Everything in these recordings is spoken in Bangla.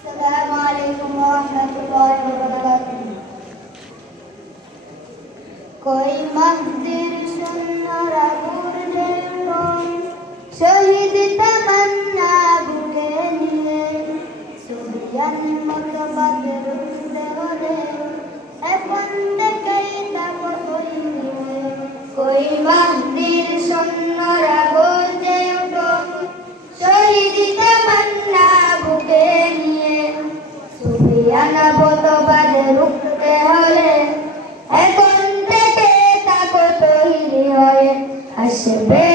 السلام عليكم ورحمة الله وبركاته. कोई मंदिर सुन्नरा गुरदे शहीद तमन्ना बुके निये सुरियान मकबद रुदे होले এখন দেখেই তাকো कोई मंदिर सुन्नरा गुरदे शहीद तमन्ना बुके निये सुरियान मकबद रुदे होले এখন আসবে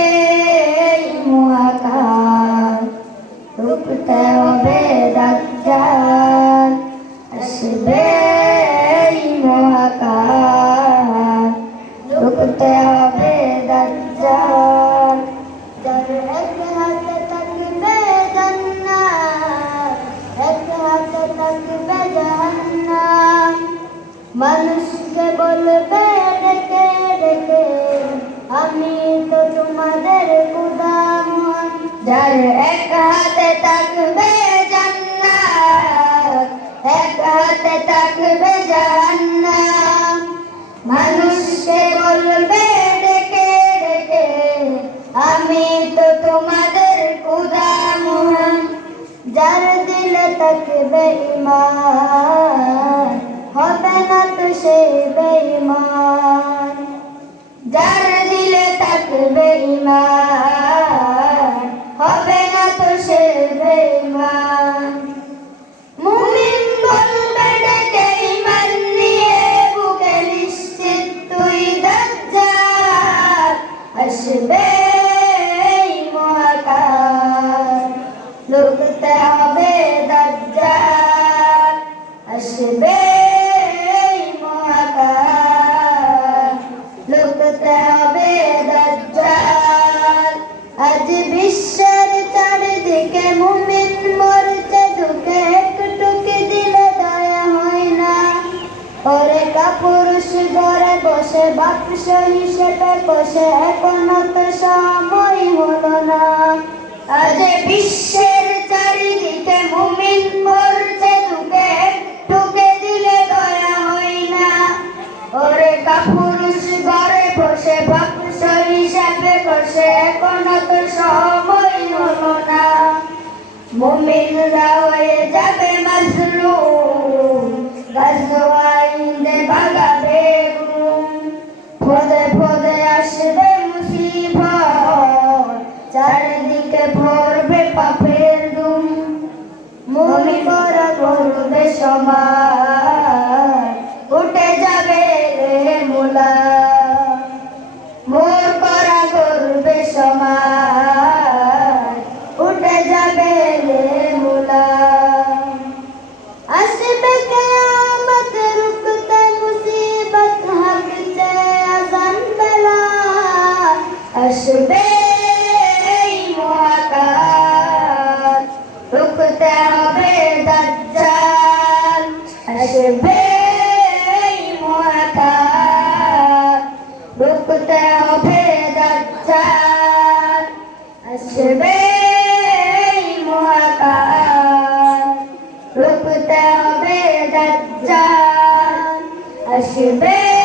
মুআকাল রুখতে হবে দাজ্জাল আসবে মুআকাল রুখতে হবে দাজ্জাল যার এক হাতে থাকবে জান্নাত এক হাতে থাকবে জাহান্নাম মানুষকে বলবে ডেকে ডেকে আমি তো তোমাদের খোদা মহান যার এক হাতে থাকবে জান্নাত এক হাতে থাকবে জাহান্নাম মানুষকে বলবে ডেকে ডেকে আমি তো তোমাদের খোদা মহান যার দিলে থাকবে ঈমান হবে না তো সে বেঈমান যার দিলে থাকবে ঈমান হবে না তো সে বেঈমান মুমিন বলবে ডেকে ঈমান নিয়ে বুকে নিশ্চিত তুই দাজ্জাল আসবে মুআকাল লুকতে হবে দাজ্জাল আসবে আজ বিশ্বের চারিদিকে মুমিন মরছে দুঃখে একটুকি দিলে দয়া হয় না ওরে কাপুরুষ ঘরে বসে বাক্স হিসেবে বসে এখনো তো সময় হলো না আজ বিশ্বের চারিদিকে মুমিন মরছে দুঃখে একটুকি দিলে দয়া হয় না ওরে কাপুরুষ ঘরে বসে বাক্স হিসেবে বসে এখনো তো সময় হলো না মুমিনরা হয়ে যাবে মাজলুম গাজওয়াইন্দে ভাগাবে ঘুম পদে পদে আসবে মুসিবত চারিদিকে ভরবে পাপের ধুম মুমিন করা করবে সমাজ উঠে যাবে রে মুলা মোর করা করবে সমাজ উঠে যাবে রে মুলা আসবে কিয়ামত রুকতে মুসিবত হাকতে আজান বেলা আসবে মুআকাল রুকতে হবে দাজ্জাল আসবে রুকতে হবে দাজ্জাল আসবে মুআকাল রুকতে হবে দাজ্জাল আসবে